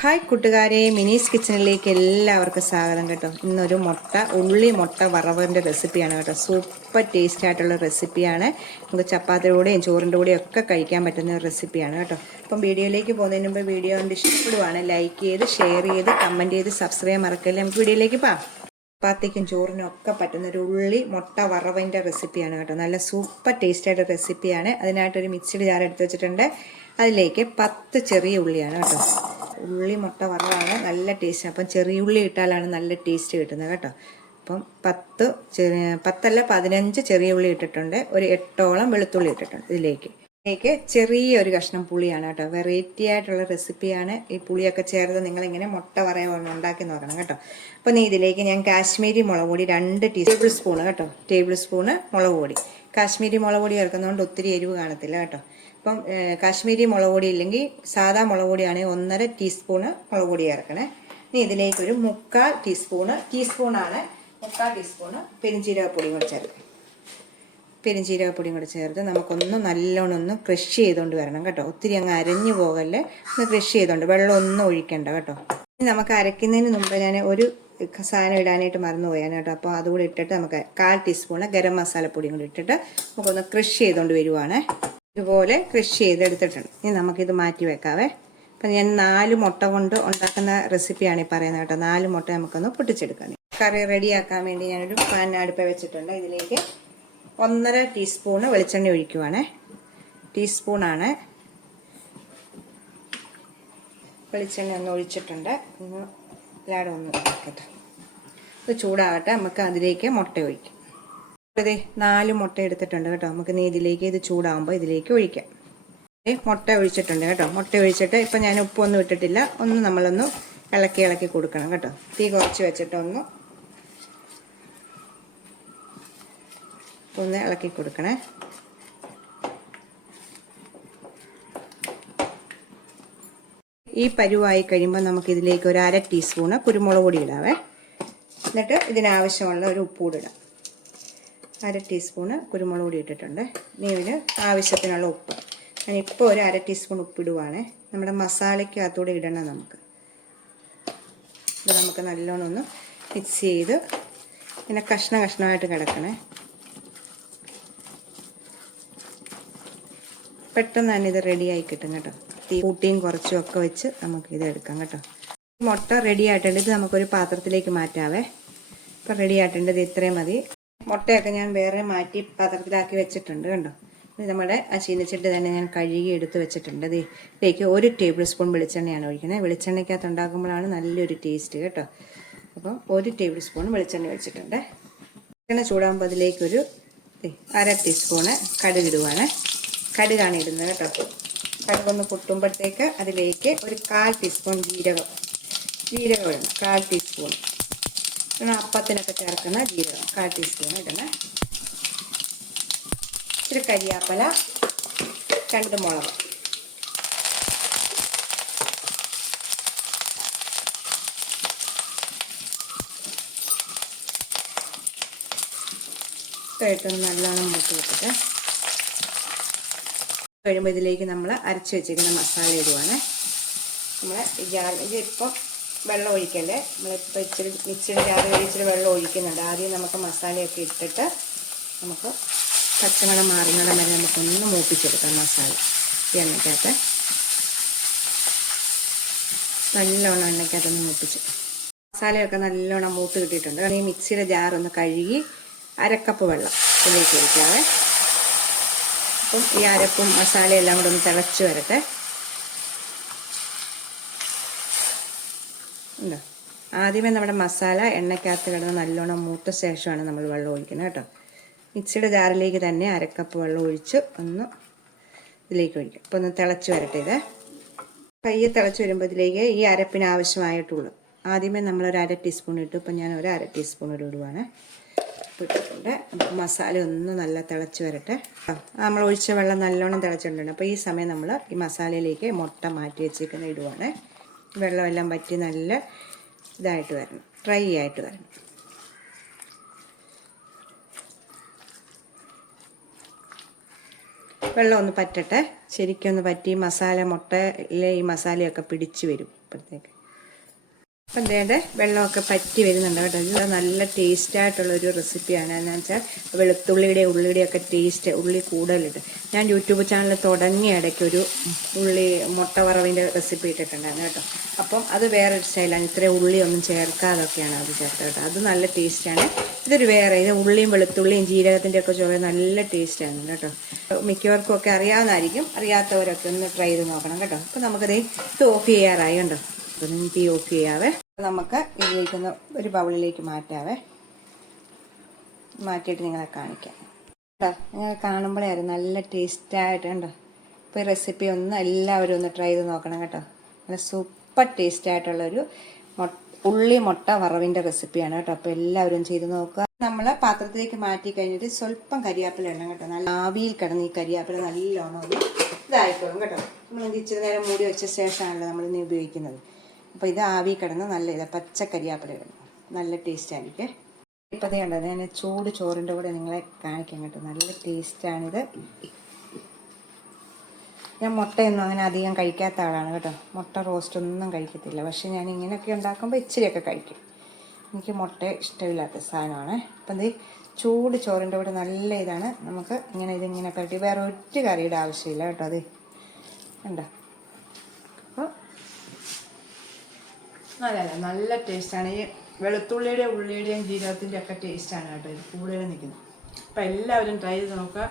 Hi കൂട്ടുകാരെ, മിനീസ് കിച്ചണിലേക്ക് എല്ലാവർക്കും സ്വാഗതം കേട്ടോ. ഇന്നൊരു മുട്ട വറവിൻ്റെ റെസിപ്പിയാണ് കേട്ടോ. സൂപ്പർ ടേസ്റ്റ് ആയിട്ടുള്ള റെസിപ്പിയാണ്. നമുക്ക് ചപ്പാത്തിയുടെ കൂടെയും ചോറിൻ്റെ കൂടെയും ഒക്കെ കഴിക്കാൻ പറ്റുന്ന റെസിപ്പിയാണ് കേട്ടോ. അപ്പം വീഡിയോയിലേക്ക് പോകുന്നതിന് മുമ്പ് വീഡിയോ കണ്ട് ഇഷ്ടപ്പെടുവാണ് ലൈക്ക് ചെയ്ത് ഷെയർ ചെയ്ത് കമൻറ്റ് ചെയ്ത് സബ്സ്ക്രൈബ് മറക്കല്ലേ. നമുക്ക് വീഡിയോയിലേക്ക് പോകാം. ചപ്പാത്തിക്കും ചോറിനും ഒക്കെ പറ്റുന്ന ഒരു മുട്ട വറവിൻ്റെ റെസിപ്പിയാണ് കേട്ടോ. നല്ല സൂപ്പർ ടേസ്റ്റ് ആയിട്ട് റെസിപ്പിയാണ്. അതിനായിട്ടൊരു മിക്സിഡ് ജാർ എടുത്ത് വെച്ചിട്ടുണ്ട്. അതിലേക്ക് 10 ചെറിയ ഉള്ളിയാണ് കേട്ടോ. മുട്ട വറവാണ്, നല്ല ടേസ്റ്റ്. അപ്പം ചെറിയ ഉള്ളി ഇട്ടാലാണ് നല്ല ടേസ്റ്റ് കിട്ടുന്നത് കേട്ടോ. അപ്പം 15 ചെറിയ ഉള്ളി ഇട്ടിട്ടുണ്ട്. ഒരു 8ഓളം വെളുത്തുള്ളി ഇട്ടിട്ടുണ്ട്. ഇതിലേക്ക് ചെറിയൊരു കഷ്ണം പുളിയാണ് കേട്ടോ. വെറൈറ്റി ആയിട്ടുള്ള റെസിപ്പിയാണ്. ഈ പുളിയൊക്കെ ചേർത്ത് നിങ്ങളിങ്ങനെ മുട്ട വറവ് ഉണ്ടാക്കി നോക്കണം കേട്ടോ. അപ്പോൾ ഇതിലേക്ക് ഞാൻ കാശ്മീരി മുളക് പൊടി 2 ടേബിൾ സ്പൂണ് കേട്ടോ. ടേബിൾ സ്പൂണ് മുളക് പൊടി. കാശ്മീരി മുളക് പൊടി ചേർക്കുന്നതുകൊണ്ട് ഒത്തിരി എരിവ് കാണത്തില്ല കേട്ടോ. അപ്പം കാശ്മീരി മുളക് പൊടി ഇല്ലെങ്കിൽ സാധാ മുളക് പൊടിയാണെങ്കിൽ 1.5 ടീസ്പൂണ് മുളക് പൊടി ചേർക്കണേ. ഇനി ഇതിലേക്കൊരു 3/4 ടീസ്പൂണാണ് 3/4 ടീസ്പൂണ് പെരിഞ്ജീരകപ്പൊടിയും കൂടി ചേർക്കും. പെരിഞ്ജീരകപ്പൊടിയും കൂടി ചേർത്ത് നമുക്കൊന്ന് നല്ലോണം ഒന്ന് ക്രഷ് ചെയ്തുകൊണ്ട് വരണം കേട്ടോ. ഒത്തിരി അങ്ങ് അരഞ്ഞു പോകല്ലേ, ഒന്ന് ക്രഷ് ചെയ്തുകൊണ്ട് വെള്ളം ഒന്നും ഒഴിക്കണ്ട കേട്ടോ. ഇനി നമുക്ക് അരയ്ക്കുന്നതിന് മുമ്പ് ഞാൻ ഒരു സാധനം ഇടാനായിട്ട് മറന്നുപോയാണ് കേട്ടോ. അപ്പോൾ അതുകൂടി ഇട്ടിട്ട് നമുക്ക് 1/4 ടീസ്പൂണ് ഗരം മസാലപ്പൊടിയും കൂടി ഇട്ടിട്ട് നമുക്കൊന്ന് ക്രഷ് ചെയ്തുകൊണ്ട് വരുവാണ്. ഇതുപോലെ ക്രഷ് ചെയ്തെടുത്തിട്ടുണ്ട്. ഇനി നമുക്കിത് മാറ്റി വെക്കാവേ. അപ്പം ഞാൻ 4 മുട്ട കൊണ്ട് ഉണ്ടാക്കുന്ന റെസിപ്പിയാണ് ഈ പറയുന്നത് കേട്ടോ. 4 മുട്ട നമുക്കൊന്ന് പൊട്ടിച്ചെടുക്കാം. കറി റെഡിയാക്കാൻ വേണ്ടി ഞാനൊരു പാൻ അടുപ്പ് വെച്ചിട്ടുണ്ട്. ഇതിലേക്ക് 1.5 ടീസ്പൂണ് വെളിച്ചെണ്ണ ഒഴിക്കുവാണ്. ടീസ്പൂണാണ് വെളിച്ചെണ്ണ ഒന്ന് ഒഴിച്ചിട്ടുണ്ട്. എല്ലാവരും ഒന്ന് കേട്ടോ. ഇത് ചൂടാകട്ടെ. നമുക്ക് അതിലേക്ക് മുട്ട ഒഴിക്കാം. അതെ, 4 മുട്ട എടുത്തിട്ടുണ്ട് കേട്ടോ. നമുക്ക് ഇതിലേക്ക് ഇത് ചൂടാകുമ്പോൾ ഇതിലേക്ക് ഒഴിക്കാം. മുട്ട ഒഴിച്ചിട്ടുണ്ട് കേട്ടോ. മുട്ട ഒഴിച്ചിട്ട് ഇപ്പം ഞാൻ ഉപ്പൊന്നും ഇട്ടിട്ടില്ല. നമ്മളൊന്ന് ഇളക്കി കൊടുക്കണം കേട്ടോ. തീ കുറച്ച് വെച്ചിട്ട് ഒന്ന് ഇളക്കി കൊടുക്കണേ. ഈ പരുവായി കഴിയുമ്പോൾ നമുക്കിതിലേക്ക് ഒരു 1/2 ടീസ്പൂണ് കുരുമുളക് പൊടി ഇടാവേ. എന്നിട്ട് ഇതിനാവശ്യമുള്ള ഒരു ഉപ്പൂടി ഇടാം. 1/2 ടീസ്പൂണ് കുരുമുളക് പൊടി ഇട്ടിട്ടുണ്ട്. ഇനി ഇതിന് ആവശ്യത്തിനുള്ള ഉപ്പ് ഞാനിപ്പോൾ ഒരു 1/2 ടീസ്പൂൺ ഉപ്പിടുവാണ്. നമ്മുടെ മസാലയ്ക്കകത്തൂടെ ഇടണം നമുക്ക്. ഇത് നമുക്ക് നല്ലോണം ഒന്ന് മിക്സ് ചെയ്ത് ഇങ്ങനെ കഷ്ണമായിട്ട് കിടക്കണേ. പെട്ടെന്ന് തന്നെ ഇത് റെഡിയായി കിട്ടും കേട്ടോ. തീ കൂട്ടിയും കുറച്ചും ഒക്കെ വെച്ച് നമുക്കിത് എടുക്കാം കേട്ടോ. മുട്ട റെഡി ആയിട്ടുണ്ട്. ഇത് നമുക്കൊരു പാത്രത്തിലേക്ക് മാറ്റാവേ. ഇപ്പം റെഡി ആയിട്ടുണ്ട്. ഇത് ഇത്രയും മതി. മുട്ടയൊക്കെ ഞാൻ വേറെ മാറ്റി പാത്രത്തിലാക്കി വെച്ചിട്ടുണ്ട് കണ്ടോ. ഇത് നമ്മുടെ ചീനച്ചട്ടി തന്നെ ഞാൻ കഴുകി എടുത്ത് വെച്ചിട്ടുണ്ട്. ഇതിലേക്ക് 1 ടേബിൾ സ്പൂൺ വെളിച്ചെണ്ണയാണ് ഒഴിക്കുന്നത്. വെളിച്ചെണ്ണയ്ക്കകത്ത് ഉണ്ടാക്കുമ്പോഴാണ് നല്ലൊരു ടേസ്റ്റ് കേട്ടോ. അപ്പം 1 ടേബിൾ സ്പൂൺ വെളിച്ചെണ്ണ ഒഴിച്ചിട്ടുണ്ട്. വെളിച്ചെണ്ണ ചൂടാകുമ്പോൾ അതിലേക്കൊരു 1/2 ടീസ്പൂണ് കടുകിടുവാണ്. കടുകാണ് ഇടുന്നത് കേട്ടോ. കടുകൊന്ന് പൊട്ടുമ്പോഴത്തേക്ക് അതിലേക്ക് ഒരു 1/4 ടീസ്പൂൺ ജീരകം ഇടണം. 1/4 ടീസ്പൂൺ അപ്പത്തിനൊക്കെ ചേർക്കുന്ന ജീരകം 1/4 ടീസ്പൂൺ ഇടണം. ഇച്ചിരി കരിയാപ്പല, 2 മുളക്. ഇട്ടൊന്ന് നല്ലോണം മൂത്ത് വെച്ചിട്ട് കഴിയുമ്പോൾ ഇതിലേക്ക് നമ്മൾ അരച്ച് വെച്ചിരിക്കുന്ന മസാല ഇടുവാണ്. ഇതിപ്പോൾ വെള്ളം ഒഴിക്കല്ലേ. നമ്മളിപ്പോൾ ഇച്ചിരി മിക്സിയുടെ ജാറിൽ ഇച്ചിരി വെള്ളം ഒഴിക്കുന്നുണ്ട്. ആദ്യം നമുക്ക് മസാലയൊക്കെ ഇട്ടിട്ട് നമുക്ക് പച്ചമണം മാറുന്നിടം വരെ നമുക്കൊന്ന് മൂപ്പിച്ചെടുക്കാം. മസാല ഈ എണ്ണയ്ക്കകത്ത് നല്ലോണം എണ്ണയ്ക്കകത്തൊന്ന് മൂപ്പിച്ച് മസാലയൊക്കെ നല്ലോണം മൂത്ത് കിട്ടിയിട്ടുണ്ട്. ഈ മിക്സിയുടെ ജാറൊന്ന് കഴുകി 1/2 കപ്പ് വെള്ളം ഇതിലേക്ക് ഒഴിക്കാവേ. അപ്പം ഈ അരപ്പും മസാലയും എല്ലാം കൂടെ ഒന്ന് തിളച്ച് വരട്ടെ. ഉണ്ടോ, ആദ്യമേ നമ്മുടെ മസാല എണ്ണയ്ക്കകത്ത് കിടന്ന് നല്ലോണം മൂത്ത ശേഷമാണ് നമ്മൾ വെള്ളം ഒഴിക്കുന്നത് കേട്ടോ. മിക്സിയുടെ ജാറിലേക്ക് തന്നെ 1/2 കപ്പ് വെള്ളം ഒഴിച്ച് ഒന്ന് ഇതിലേക്ക് ഒഴിക്കും. അപ്പോൾ ഒന്ന് തിളച്ച് വരട്ടെ. ഇത് പയ്യെ തിളച്ച് വരുമ്പോൾ ഇതിലേക്ക് ഈ അരപ്പിന് ആവശ്യമായിട്ടുള്ളൂ. ആദ്യമേ നമ്മളൊരു 1/2 ടീസ്പൂൺ ഇട്ടു. ഇപ്പം ഞാൻ ഒരു 1/2 ടീസ്പൂൺ ഇടുവാണ്. ഇട്ടിട്ടുണ്ട്. മസാല ഒന്ന് നല്ല തിളച്ച് വരട്ടെ. നമ്മൾ ഒഴിച്ച വെള്ളം നല്ലോണം തിളച്ചിട്ടുണ്ട്. അപ്പോൾ ഈ സമയം നമ്മൾ ഈ മസാലയിലേക്ക് മുട്ട മാറ്റി വെച്ചിരിക്കുന്ന ഇടുവാണ്. വെള്ളമെല്ലാം വറ്റി നല്ല ഇതായിട്ട് വരണം, ഡ്രൈ ആയിട്ട് വരണം. വെള്ളം ഒന്ന് പറ്റട്ടെ, ശരിക്കും ഒന്ന് പറ്റി മസാല മുട്ടയിലെ ഈ മസാലയൊക്കെ പിടിച്ച് വരും ഇപ്പോഴത്തേക്ക്. അപ്പം എന്തേടെ വെള്ളമൊക്കെ പറ്റി വരുന്നുണ്ട് കേട്ടോ. ഇത് നല്ല ടേസ്റ്റായിട്ടുള്ളൊരു റെസിപ്പിയാണ്. എന്ന് വെച്ചാൽ വെളുത്തുള്ളിയുടെയും ഉള്ളിയുടെയൊക്കെ ടേസ്റ്റ്, ഉള്ളി കൂടുതലിട്ട് ഞാൻ യൂട്യൂബ് ചാനൽ തുടങ്ങിയ ഇടയ്ക്കൊരു ഉള്ളി മുട്ട വറവിൻ്റെ റെസിപ്പി ഇട്ടിട്ടുണ്ടായിരുന്നു കേട്ടോ. അപ്പം അത് വേറൊരു സ്റ്റൈലാണ്, ഇത്രയും ഉള്ളിയൊന്നും ചേർക്കാതൊക്കെയാണ് അത് ചേർത്തത് കേട്ടോ. അത് നല്ല ടേസ്റ്റാണ്. ഇതൊരു വേറെ, ഇത് ഉള്ളിയും വെളുത്തുള്ളിയും ജീരകത്തിൻ്റെ ഒക്കെ ചോറ് നല്ല ടേസ്റ്റാണ് കേട്ടോ. മിക്കവർക്കും ഒക്കെ അറിയാവുന്നതായിരിക്കും, അറിയാത്തവരൊക്കെ ഒന്ന് ട്രൈ ചെയ്ത് നോക്കണം കേട്ടോ. അപ്പം നമുക്കത് ഇത് ഓഫ് ചെയ്യാറായി കണ്ടോ. അപ്പം തീ ഓഫ് ചെയ്യാവേ. നമുക്ക് ഇതിലേക്കൊന്ന് ഒരു ബൗളിലേക്ക് മാറ്റാവേ. മാറ്റിയിട്ട് നിങ്ങളെ കാണിക്കാം കേട്ടോ. നിങ്ങൾ കാണുമ്പോഴേ അറിയാം നല്ല ടേസ്റ്റായിട്ട് കണ്ടോ. ഇപ്പോൾ ഈ റെസിപ്പി ഒന്ന് എല്ലാവരും ഒന്ന് ട്രൈ ചെയ്ത് നോക്കണം കേട്ടോ. നല്ല സൂപ്പർ ടേസ്റ്റായിട്ടുള്ളൊരു ഉള്ളി മുട്ട വറവിൻ്റെ റെസിപ്പിയാണ് കേട്ടോ. അപ്പോൾ എല്ലാവരും ചെയ്ത് നോക്കുക. നമ്മൾ പാത്രത്തിലേക്ക് മാറ്റി കഴിഞ്ഞിട്ട് സ്വല്പം കരിയാപ്പില ഇടണം കേട്ടോ. നല്ല ആവിയിൽ കിടന്ന് ഈ കരിയാപ്പില നല്ലോണം ഒന്ന് ഇതായിക്കോളും കേട്ടോ. നമ്മൾ ഇച്ചിരി നേരം മൂടി വെച്ച ശേഷമാണല്ലോ നമ്മൾ ഇനി ഉപയോഗിക്കുന്നത്. അപ്പോൾ ഇത് ആവി കിടന്ന് നല്ല ഇത് പച്ച കരിയാപ്പില ഇടണം, നല്ല ടേസ്റ്റ് ആയിരിക്കും. ഇപ്പം അതേ ഉണ്ടോ, ഞാൻ ചൂട് ചോറിൻ്റെ കൂടെ നിങ്ങളെ കാണിക്കാം കേട്ടോ. നല്ല ടേസ്റ്റാണിത്. ഞാൻ മുട്ടയൊന്നും അങ്ങനെ അധികം കഴിക്കാത്ത ആളാണ് കേട്ടോ. മുട്ട റോസ്റ്റ് ഒന്നും കഴിക്കത്തില്ല. പക്ഷെ ഞാൻ ഇങ്ങനെയൊക്കെ ഉണ്ടാക്കുമ്പോൾ ഇച്ചിരിയൊക്കെ കഴിക്കും. എനിക്ക് മുട്ട ഇഷ്ടമില്ലാത്ത സാധനമാണ്. അപ്പം ഇത് ചൂട് ചോറിൻ്റെ കൂടെ നല്ല ഇതാണ്. നമുക്ക് ഇങ്ങനെ ഇതിങ്ങനെ പരട്ടി വേറെ ഒറ്റ കറിയുടെ ആവശ്യമില്ല കേട്ടോ. അത് ഉണ്ടോ. അപ്പോൾ നല്ല ടേസ്റ്റാണ്. ഈ വെളുത്തുള്ളിയുടെയും ഉള്ളിയുടെയും ജീരകത്തിൻ്റെ ഒക്കെ ടേസ്റ്റാണ് കേട്ടോ ഇത് കൂടുതൽ നിൽക്കുന്നത്. അപ്പം എല്ലാവരും ട്രൈ ചെയ്ത് നോക്കുക.